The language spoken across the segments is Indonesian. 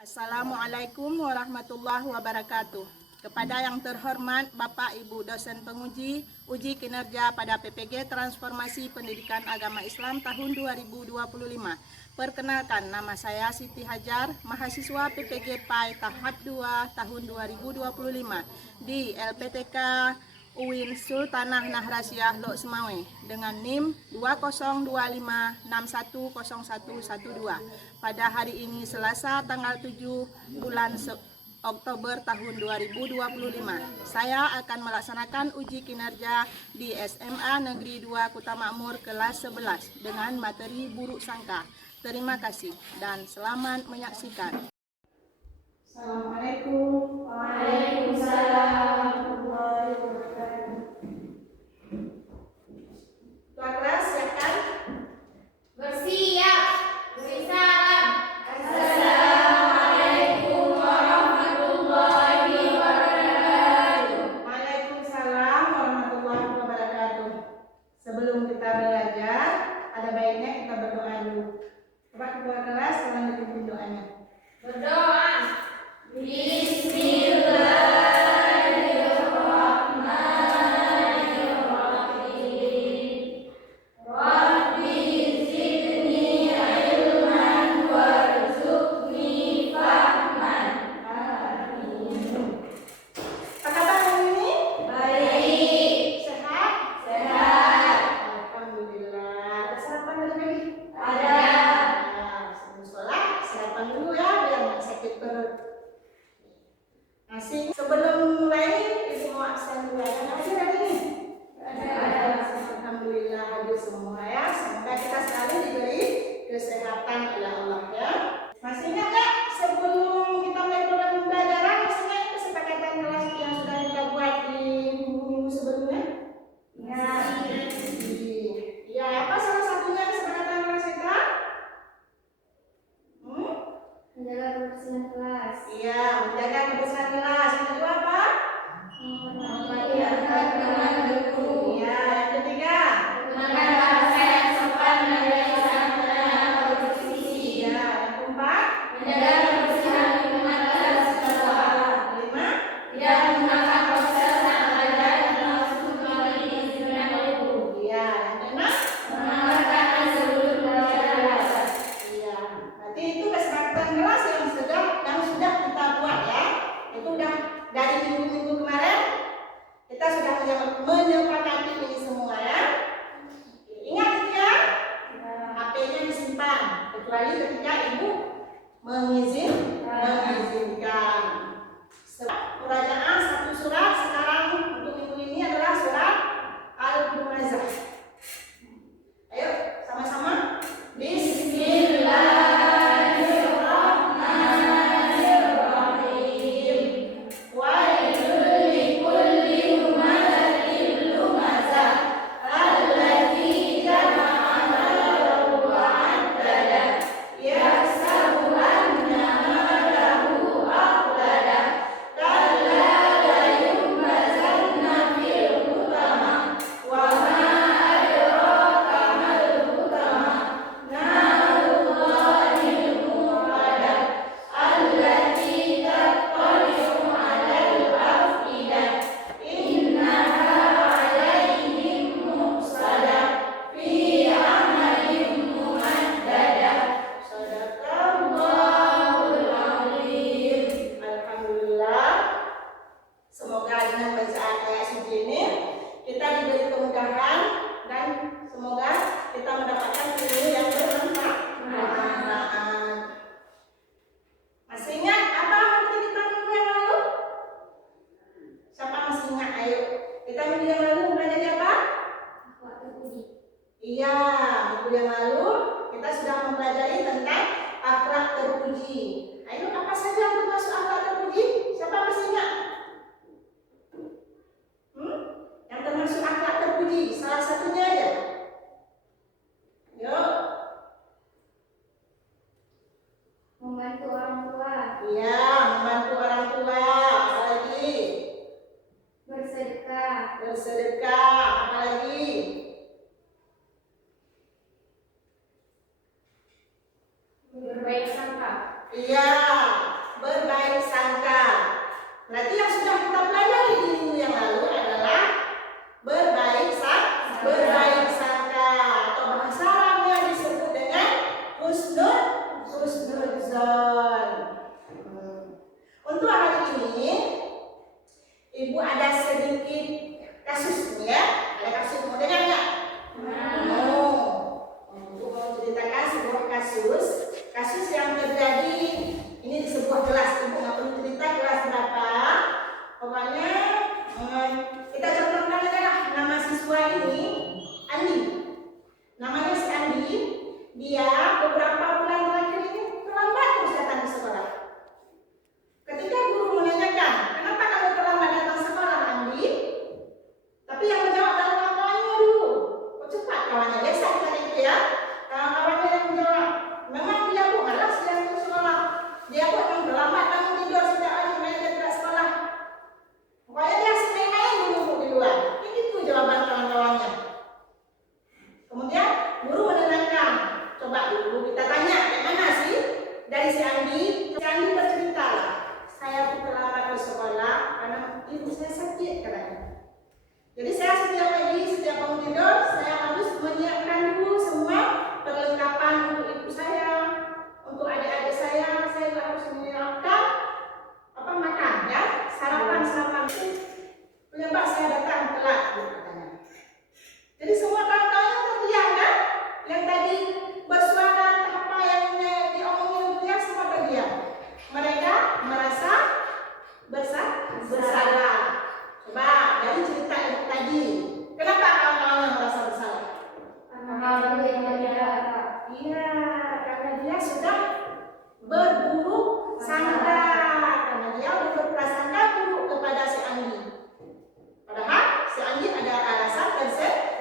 Assalamualaikum warahmatullahi wabarakatuh. Kepada yang terhormat Bapak Ibu dosen penguji uji kinerja pada PPG Transformasi Pendidikan Agama Islam tahun 2025. Perkenalkan, nama saya Siti Hajar, mahasiswa PPG PAI tahap 2 tahun 2025 di LPTK UIN Sultanah Nahrasyah Lok Semawe dengan NIM 2025610112 pada hari ini Selasa tanggal 7 bulan Oktober tahun 2025. Saya akan melaksanakan uji kinerja di SMA Negeri 2 Kuta Makmur kelas 11 dengan materi buruk sangka. Terima kasih dan selamat menyaksikan. Assalamualaikum. Waalaikumsalam. Tuan kelas siapkan? Bersiap. Beri salam. Assalamualaikum warahmatullahi wabarakatuh. Waalaikumsalam warahmatullahi wabarakatuh. Sebelum kita belajar, ada baiknya kita berdoa dulu. Coba ketua kelas lanjutin doanya. Berdoa. Bismillahirrahmanirrahim. Rabbi zidni ilman warzuqni fahman. Amin. Apa kabar hari ini? Baik. Sehat? Sehat. Alhamdulillah. Ada sarapan dari pagi? Ada. Nah, sebelum sekolah sarapan dulu ya biar nggak sakit perut. Nasi sebelum mulai ibu mau absen dulu ya. Ada hadir hari ini? Ada. Alhamdulillah hadir semua ya. Semoga kita sekali diberi kesehatan oleh Allah ya. Masih ingat nggak sebelum kita mulai program pembelajaran masih ingat kesepakatan kelas yang sudah kita buat di minggu sebelumnya? Ya. Ya, apa salah satunya kesepakatan kelas kita? Menjaga kebersihan kelas. Iya, menjaga kebersihan kelas. Yang kedua apa? Memperhatikan teman guru. Iya, yang ketiga. Gunakan bahasa yang sopan dan baik saat menanyakan diskusi. Iya, yang keempat. Menjaga kebersihan lingkungan kelas sekolah. Kelima. Tidak menggunakan ponsel saat belajar dan langsung melalui izin guru. Iya, yang keenam. Mengamalkan seluruh belajar kelas. Iya, berarti itu kesepakatan kelas yang sudah kita buat ya. Itu udah dari minggu-minggu kemarin kita sudah menyepakati ini semua ya. Ingat itu ya, HP-nya disimpan kecuali ketika ibu mengizinkan. Murajaah satu surat sekarang untuk minggu ini adalah surat Al-Humazah. Ayo sama-sama. Bismillahirrahmanirrahim. Wailul likulli humazatin lumazah allati jama'a malahu wa 'addadah yahsabu anna malahu akhladah kalla layumbazanna fil hutamah wa ma adraka mal hutamah narullahil muqadah allati tattali'u 'alal afidah innaha 'alaihim muqsadah fi 'amalin mumaddadah. Shadaqallahul azim. Alhamdulillah. Semoga dengan bacaan ayat suci ini kita diberi kemudahan dan semoga kita mendapatkan ilmu yang bermanfaat. Masih ingat apa materi kita minggu yang lalu? Siapa masih ingat? Ayo, kita minggu yang lalu mempelajari apa? Iya, minggu yang lalu kita sudah mempelajari tentang akhlak terpuji. Ayo, apa saja yang termasuk akhlak terpuji? Siapa masih ingat? Yang termasuk akhlak terpuji, salah satunya aja. Yuk. Membantu orang tua. Iya, membantu orang tua. Apa lagi? Bersedekah. Bersedekah. Apa lagi? Berbaik sangka. Iya,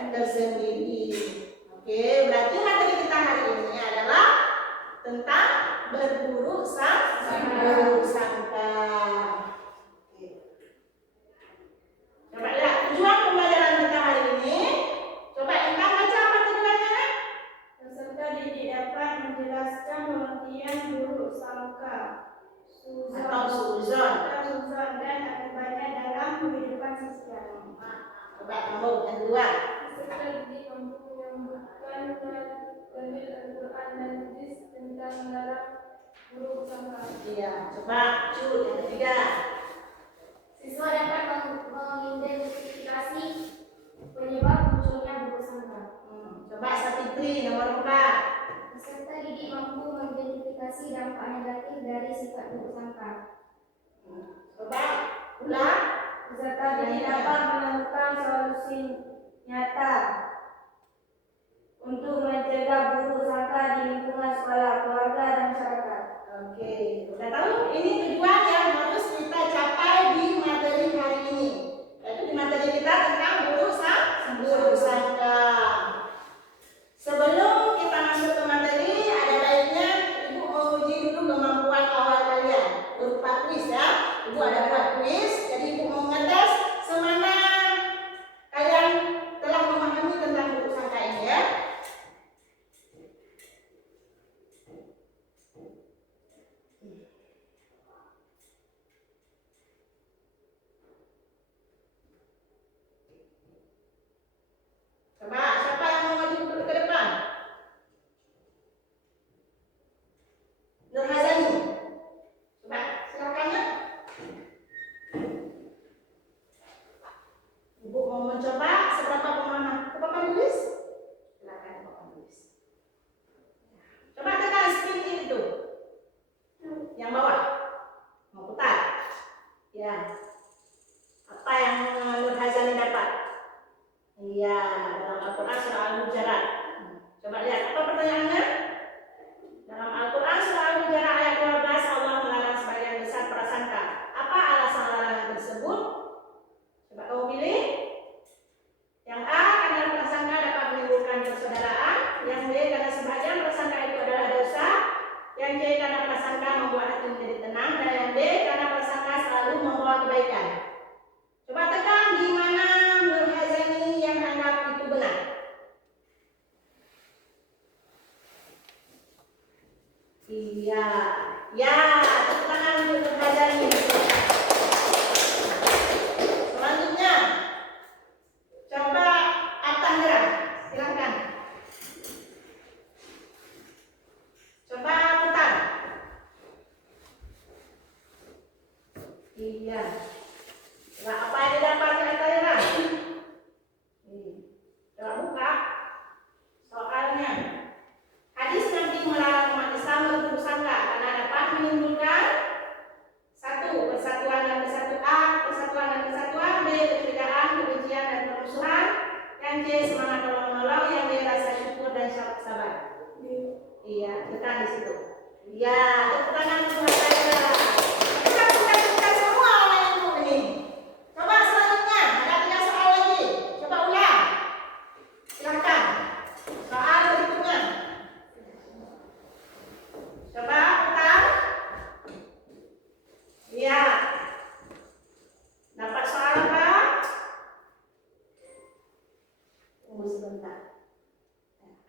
tersendiri. Oke, berarti materi kita hari ini adalah tentang berburuk sangka. Oke. Coba lihat tujuan pembelajaran kita hari ini. Coba Intan baca apa tujuannya? Peserta didik dapat menjelaskan pengertian buruk sangka, Atau suzon. dan akibatnya dalam kehidupan sosial. Coba kamu yang kedua. Peserta didik mampu menyambutkan dalil Al-Quran dan hadis tentang melarang buruk sangka. Iya, coba Cut yang ketiga. Siswa dapat mengidentifikasi penyebab munculnya buruk sangka. Coba Sapitri nomor 4. Peserta didik mampu mengidentifikasi dampak negatif dari sifat buruk sangka. Coba ulang. Peserta didik dapat menemukan solusi nyata untuk mencegah buruk sangka di lingkungan sekolah, keluarga, dan masyarakat. Oke, udah tahu ini tujuan yang harus kita capai di materi hari ini. Yaitu di materi kita tentang buruk sangka. Sebelum kita masuk ke materi, ada baiknya Ibu menguji dulu kemampuan awal kalian berupa kuis ya. Ibu ada buat kuis, jadi Ibu mau ngetes semana kalian telah memahami tentang buruk sangka ini ya. Coba siapa yang mau maju ke depan? Nur Hazani. Coba silakan ya. Ibu mau mencoba seberapa pemahaman? Bapak tulis? Silakan Bapak tulis. Coba tekan screen itu. Yang bawah. Mau putar. Ya. Apa yang Nur Hazani dapat? Iya, dalam Al-Quran surah Al-Hujurat. Coba lihat apa pertanyaannya? Dalam Al-Quran surah Al-Hujurat ayat 12 Allah melarang sebagian besar prasangka. Apa alasan larangan tersebut? Coba kamu pilih. Yang A, karena prasangka dapat menimbulkan persaudaraan. Yang B, karena sebagian prasangka itu adalah dosa. Yang C, karena prasangka membuat hati menjadi tenang. Dan yang D, karena prasangka selalu membawa kebaikan. Coba tekan di mana Nur Hazani yang anggap itu benar. Iya, ya, tepuk tangan untuk Nur Hazani. Selanjutnya, coba At-Tahirah, silakan. Coba putar. Iya. Nah, apa yang didapat di At-Tahirah? Coba buka soalnya. Hadis Nabi melarang umat Islam berburuk sangka karena dapat menimbulkan 1. Persatuan dan kesatuan, B. Kecurigaan, kebencian dan permusuhan, yang C. Semangat tolong menolong, yang D. Rasa syukur dan sabar. Iya, tekan di situ. Iya, tepuk tangan untuk At-Tahirah. Kita semua orang yang ini. Coba selanjutnya, ada 3 soal lagi. Coba ulang. Silakan. Soal berikutnya. Coba putar. Iya. Dapat soal apa? Tunggu sebentar.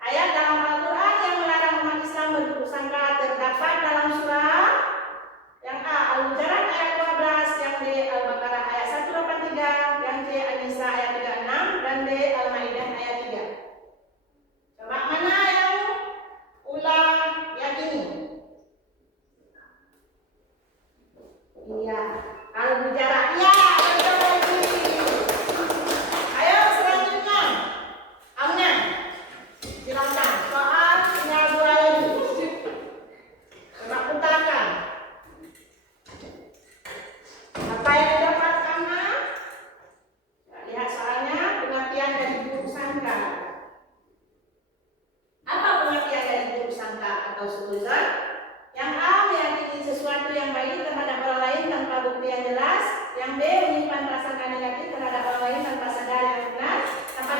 Ayat dalam Al-Quran yang melarang umat Islam berburuk sangka terdapat dalam surah yang A. Al-Hujurat ayat 12, yang B. Al-Baqarah ayat 183, yang C. An-Nisa ayat 36, dan D. Al-Maidah ayat 3. Coba mana yang ulang yakini? Iya, Al-Hujurat. Ya, betul lagi. Ayo selanjutnya. Amna, silakan. Soal tinggal 2 lagi. Coba putarkan. Apa yang didapat Amna? Lihat soalnya pengertian dari buruk sangka. Apa pengertian dari buruk sangka atau suzon? Yang A, meyakini sesuatu yang baik terhadap orang lain tanpa bukti yang jelas. Yang B, menyimpan prasangka negatif terhadap orang lain tanpa sadar yang benar, tanpa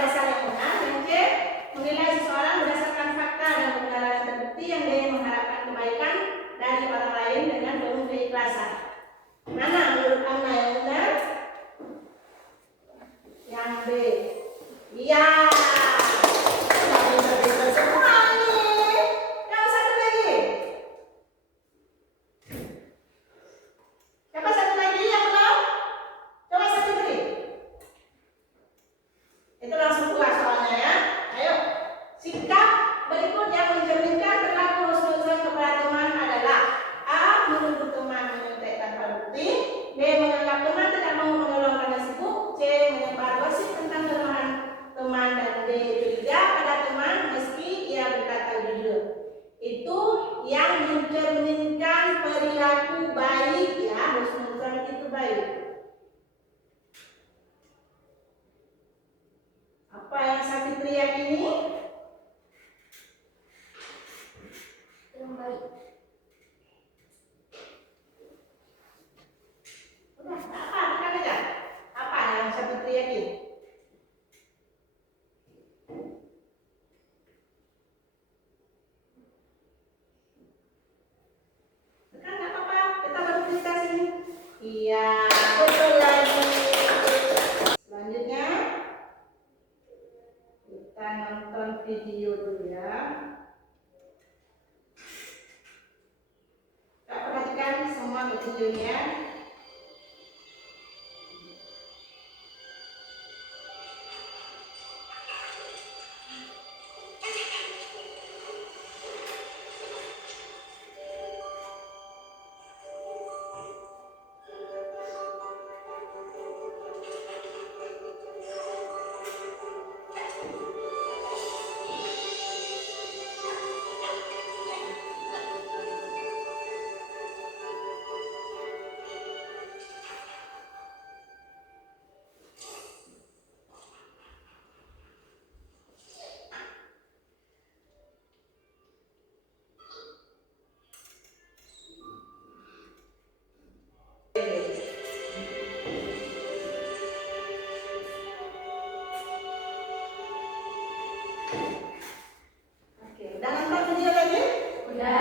B. Iya. Pintar-pintar semua nih. Yang satu lagi. Siapa satu lagi yang belum? Coba satu beri. Itu langsung keluar soalnya ya. Ayo. Sikap berikut yang mencerminkan perilaku husnuzon kepada teman adalah: A. Menuduh teman menyontek tanpa bukti. B. Menganggap teman tidak mau menolong karena sibuk. C. Menyebar gosip tentang kelemahan teman. Dan D. Curiga pada teman meski ia berkata jujur. Itu yang mencerminkan perilaku baik ya. Husnuzon itu baik. Apa yang Sapitri yakini? Yang baik. Udah, apa? Bukan aja. Apa yang Sapitri yakin? Bukan, nggak apa-apa. Kita baru diskusi. Iya, betul lagi. Selanjutnya kita nonton video dulu ya. Kita perhatikan semua videonya. Oke, udah nonton video lagi? Udah.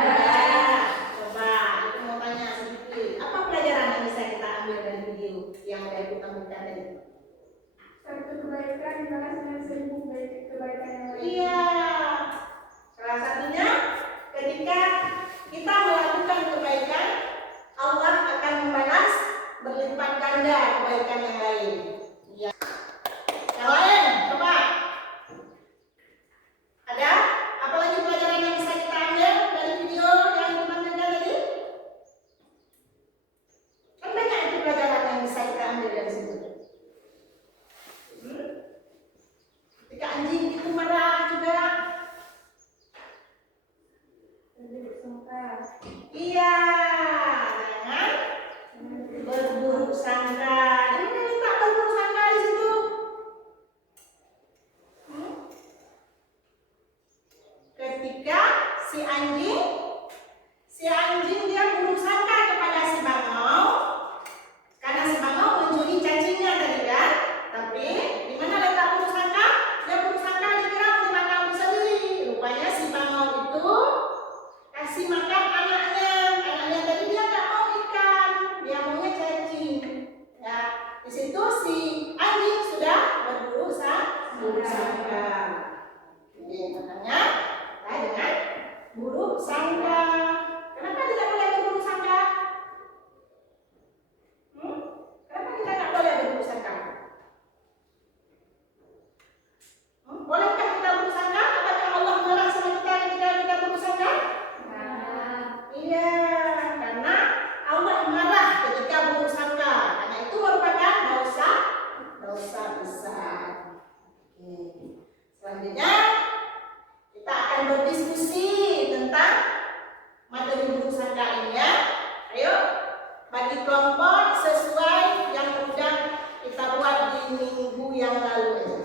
Coba, aku mau tanya sedikit. Apa pelajaran yang bisa kita ambil dari video yang udah aku tampilkan tadi? Satu kebaikan dibalas dengan 1000 kebaikan yang lain. Iya. Salah satunya ketika kita melakukan kebaikan, Allah akan membalas berlipat ganda kebaikan yang lain. Iya. Yang lain, coba. Ada? Apalagi pelajaran yang bisa kita ambil dari video yang ditampilkan tadi? Kan banyak itu pelajaran yang bisa kita ambil dari situ. Ketika anjing itu marah juga. Lebih bersangka. Iya, jangan berburuk sangka. Jangan minta berburuk sangka di situ. Ketika si anjing dia buruk sangka kepada si bangau, karena si bangau mencuri cacingnya tadi kan. Tapi di mana letak buruk sangka? Dia buruk sangka dikira mau dimakan sendiri. Rupanya si bangau itu kasih makan anaknya tadi dia nggak mau ikan, dia maunya cacing. Ya, di situ si anjing sudah berburuk sangka. Oke, makanya jangan buruk sangka. Kenapa tidak boleh berburuk sangka? Kenapa kita nggak boleh berburuk sangka? Bolehkah kita buruk sangka? Apakah Allah marah sama kita ketika kita buruk sangka? Iya, karena Allah marah ketika buruk sangka. Karena itu merupakan dosa besar. Oke. Selanjutnya kita akan berdiskusi tentang materi buruk sangka ini ya. Ayo bagi kelompok sesuai yang sudah kita buat di minggu yang lalu aja.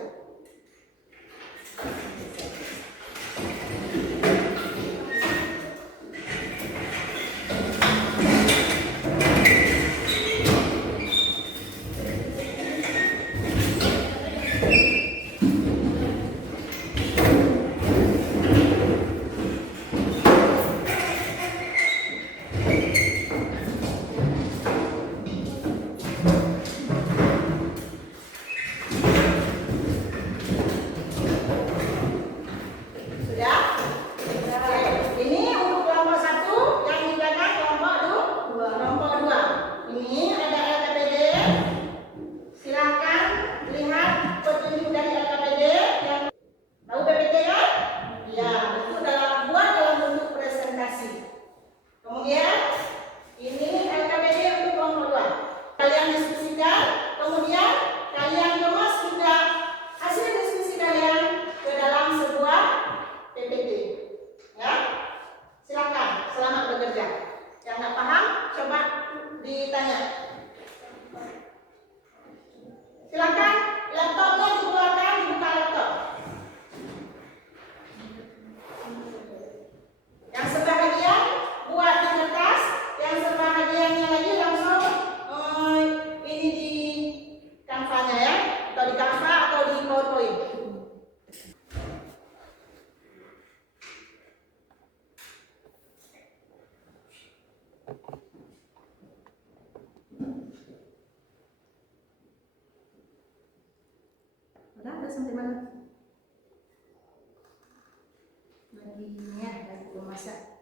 sampai mana? Lagi ini ya, lagi belum masak.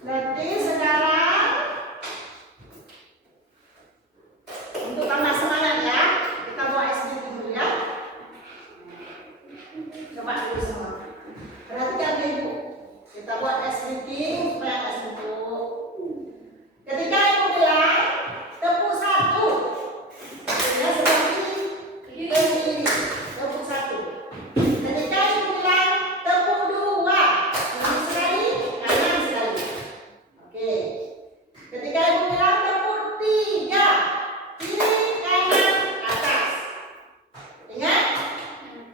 Berarti sekarang untuk tambah semangat ya, kita bawa SD dulu ya. Coba dulu semua. Perhatikan ibu. Kita buat es meeting supaya nggak suntuk. Ketika ibu bilang tepuk satu, ya seperti ini. Tepuk satu. Ketika ibu bilang tepuk dua, kiri sekali, kanan sekali. Oke. Ketika ibu bilang tepuk tiga, kiri, kanan, atas. Ingat?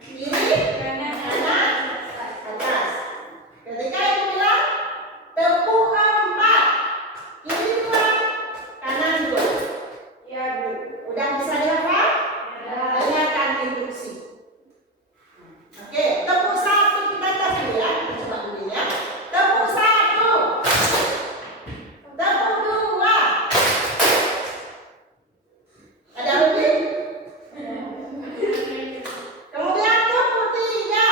Kiri, kanan, atas. Ketika ibu bilang tepuk empat, kiri dua, kanan dua. Ya Bu. Udah bisa dihafal? Tanyakan instruksi. Oke, tepuk satu kita tes dulu ya. Kita coba dulu ya. Tepuk satu. Tepuk dua. Ada lebih? Kemudian tepuk tiga.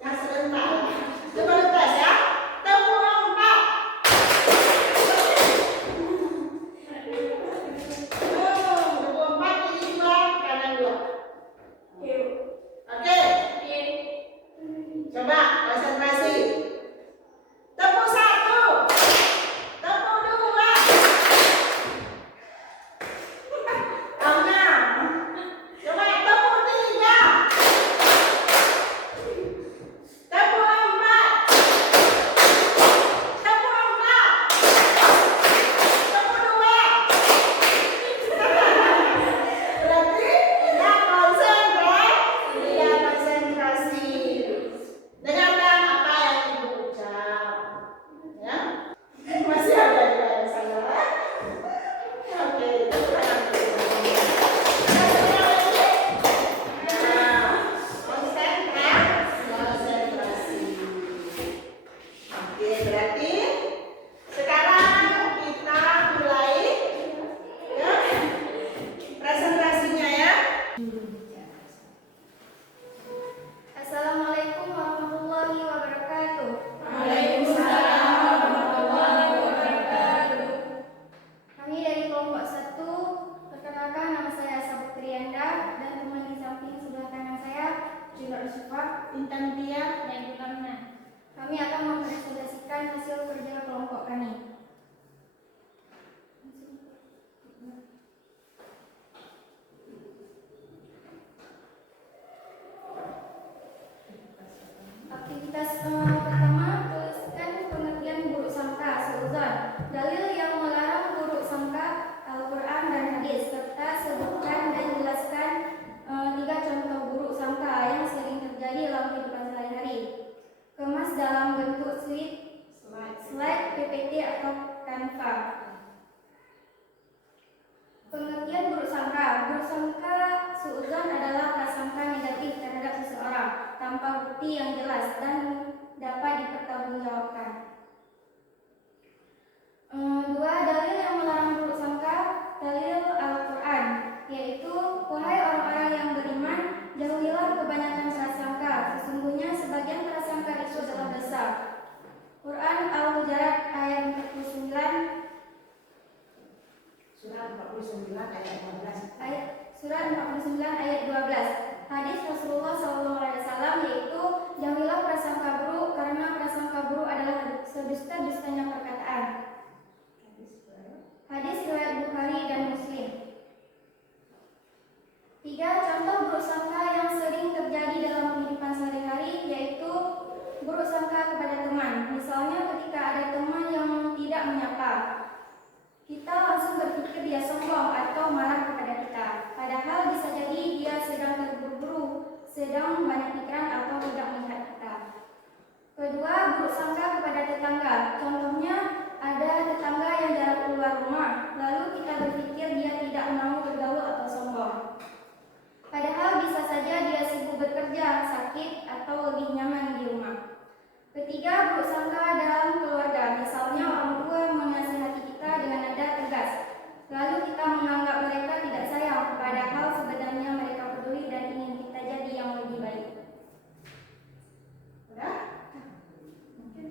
Yang sebentar. Coba dulu tes ya. Tepuk empat. Tepuk empat, kiri dua, kanan dua. Oke. Coba konsentrasi. Tepuk satu. Tepuk dua. Enam. Coba tepuk tiga. Tepuk empat. Tepuk empat. Tepuk dua. Berarti tidak konsentrasi. Dengarkan apa yang ibu ucap. Ya. Masih ada juga yang salah. Oke, itu akan konsentrasi. Oke, berarti sekarang kita mulai ya presentasinya ya. Assalamualaikum warahmatullahi wabarakatuh. Waalaikumsalam warahmatullahi wabarakatuh. Kami dari kelompok 1, perkenalkan nama saya Sabuk Trianda dan teman di samping sebelah kanan saya juga Rusufah, Intan Tia. dan Yukamna. Kami akan mempresentasikan hasil kerja kelompok kami. Aktivitas pertama, tuliskan pengertian buruk sangka seuzon. Dalil yang melarang buruk sangka Al-Quran dan hadis, serta sebutkan dan jelaskan 3 contoh buruk sangka yang sering terjadi dalam kehidupan sehari-hari. Kemas dalam bentuk slide, PPT atau Canva. Pengertian buruk sangka. Buruk sangka suudzon adalah prasangka negatif terhadap seseorang tanpa bukti yang jelas dan dapat dipertanggungjawabkan. 2. Dalil yang melarang buruk sangka. Dalil Al-Quran, yaitu wahai orang-orang yang beriman, jauhilah kebanyakan prasangka. Sesungguhnya sebagian prasangka itu adalah dosa. Quran Al-Hujurat ayat 49. Surat 49 ayat 12. Surat 49 ayat 12. Hadis Rasulullah SAW, yaitu jauhilah prasangka buruk karena prasangka buruk adalah sedusta-dustanya perkataan. Hadis riwayat marah kepada kita. Padahal bisa jadi dia sedang terburu-buru, sedang banyak pikiran atau tidak melihat kita. Kedua, buruk sangka kepada tetangga. Contohnya, ada tetangga yang jarang keluar rumah, lalu kita berpikir dia tidak mau bergaul atau sombong. Padahal bisa saja dia sibuk bekerja, sakit, atau lebih nyaman di rumah. Ketiga, buruk sangka dalam keluarga. Misalnya orang tua menasihati kita dengan nada tegas, lalu kita menganggap mereka tidak sayang, padahal sebenarnya mereka peduli dan ingin kita jadi yang lebih baik. Udah? Mungkin.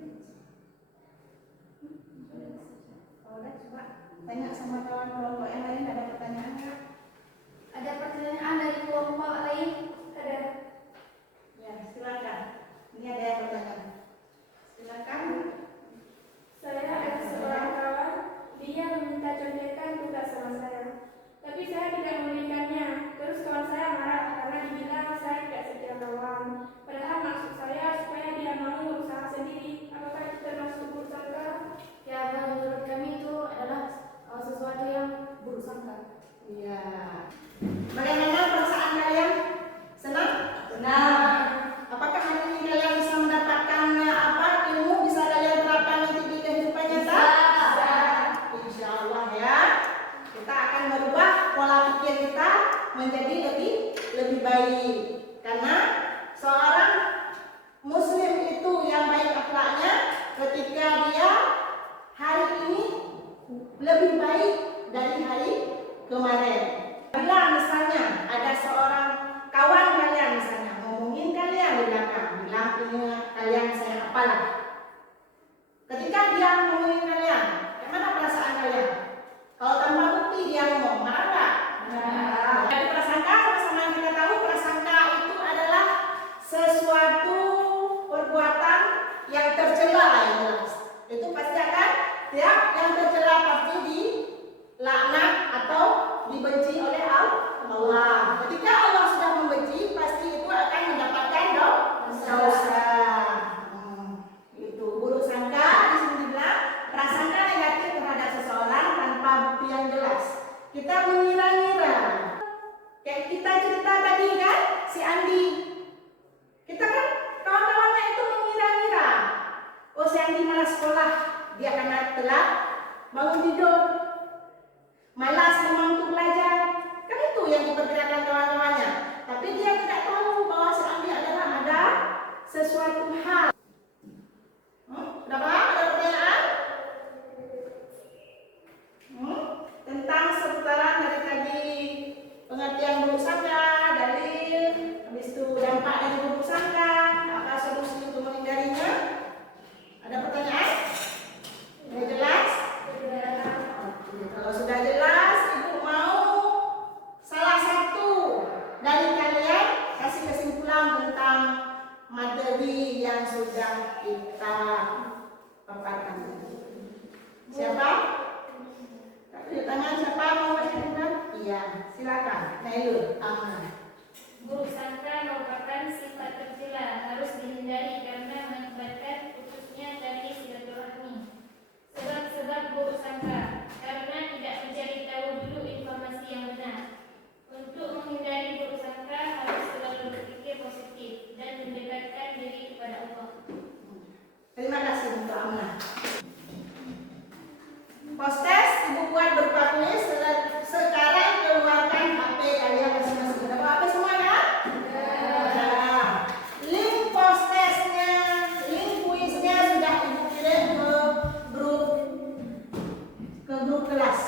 Kalau udah coba tanya sama kawan kelompok yang lain, ada pertanyaan nggak? Ada pertanyaan dari kelompok lain? Ada. Ya, silakan. Ini ada yang bertanya. Silakan. Saya ada seorang kawan, dia meminta contekan tugas sama saya. Tapi saya tidak memberikannya. Terus kawan saya marah karena dibilang saya tidak setia kawan. Padahal maksud saya supaya dia mau berusaha sendiri. Apakah itu termasuk buruk sangka? Ya, menurut kami itu adalah sesuatu yang buruk sangka. Iya. Bagaimana perasaan kalian? Senang? Senang. Apakah hari ini kalian bisa mendapatkan ilmu bisa kalian terapkan nanti di kehidupan nyata? Bisa. Insya Allah ya. Kita akan merubah pola pikir kita menjadi lebih baik. Karena seorang Muslim itu yang baik akhlaknya ketika dia hari ini lebih baik dari hari kemarin. Bila misalnya ada seorang kawan kalian misalnya ngomongin kalian di belakang, bilang ini kalian saya apalah. Ketika dia ngomongin kalian, bagaimana perasaan kalian? Kalau tanpa bukti dia ngomong, marah nggak? Marah. Jadi prasangka sama-sama yang kita tahu, prasangka itu adalah sesuatu perbuatan yang tercela yang jelas. Itu pasti akan tiap yang tercela pasti dilaknat atau dibenci oleh Allah. Ketika Allah sudah membenci, pasti itu akan mendapatkan dosa. Itu buruk sangka di sini dibilang prasangka negatif terhadap seseorang tanpa bukti yang jelas. Kita mengira-ngira. Kayak kita cerita tadi kan, si Andi. Kita kan kawan-kawannya itu mengira-ngira. Oh, si Andi malas sekolah, dia akan telat bangun tidur. Malas memang untuk belajar. Kan itu yang diperkirakan kawan-kawannya. Tapi dia tidak tahu bahwa si Andi adalah ada sesuatu hal. Udah paham? Ada pertanyaan? Tentang seputaran dari tadi pengertian buruk sangka, dalil, habis itu dampak dari buruk sangka, apa solusi untuk menghindarinya? Ada pertanyaan? Sudah jelas? Kalau sudah jelas, Ibu mau salah satu dari kalian kasih kesimpulan tentang materi yang sudah kita paparkan. Siapa? Di tangan siapa mau kasih kesimpulan? Iya, silakan. Nailul, aman. Buruk sangka merupakan sifat tercela, harus dihindari karena mengakibatkan putusnya tali silaturahmi. Sebab-sebab buruk sangka, karena tidak mencari tahu dulu informasi yang benar. Untuk menghindari buruk sangka harus selalu berpikir positif dan mendekatkan diri kepada Allah. Terima kasih untuk Amna. Postes Ibu buat berupa kuis. Sekarang keluarkan HP kalian masing-masing. Ada HP semua kan? Ya. Link postesnya, link kuisnya sudah Ibu kirim ke grup kelas.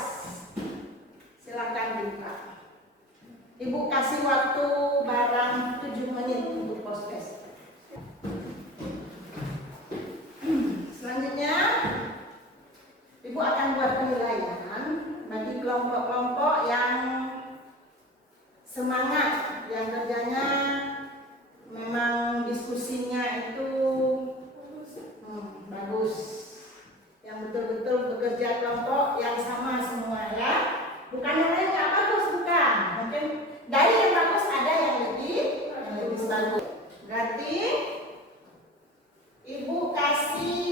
Silakan dibuka. Ibu kasih waktu barang 7 menit untuk postes. Selanjutnya Ibu akan buat penilaian bagi kelompok-kelompok yang semangat, yang kerjanya memang diskusinya itu bagus, yang betul-betul bekerja kelompok yang sama semua ya. Bukan yang lain nggak bagus, bukan. Mungkin dari yang bagus ada yang lebih bagus. Berarti Ibu kasih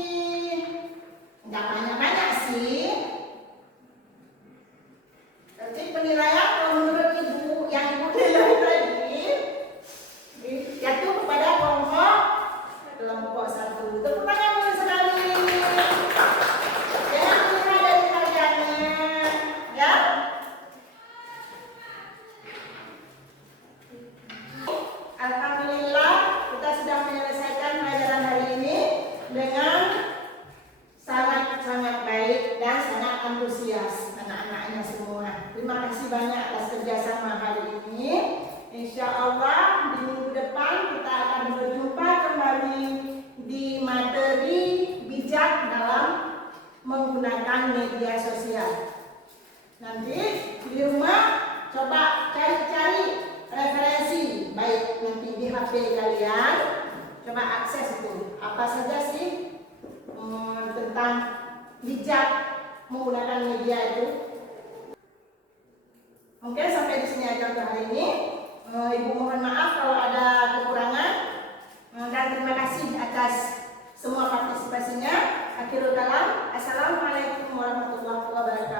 nggak banyak-banyak sih, Jadi penilaian kalau menurut ibu yang ibu nilai tadi jatuh kepada kelompok 1. Tepuk tangan dulu sekali. Jangan menilai dari harganya, ya. Alhamdulillah kita sudah menyelesaikan pelajaran hari ini dengan sangat baik dan sangat antusias anak-anaknya semua. Terima kasih banyak atas kerjasama hari ini. Insya Allah di minggu depan kita akan berjumpa kembali di materi bijak dalam menggunakan media sosial. Nanti di rumah coba cari-cari referensi, baik nanti di HP kalian, coba akses itu apa saja sih tentang bijak menggunakan media itu. Oke, sampai di sini aja untuk hari ini. Ibu mohon maaf kalau ada kekurangan dan terima kasih atas semua partisipasinya. Akhirul kalam. Assalamualaikum warahmatullahi wabarakatuh.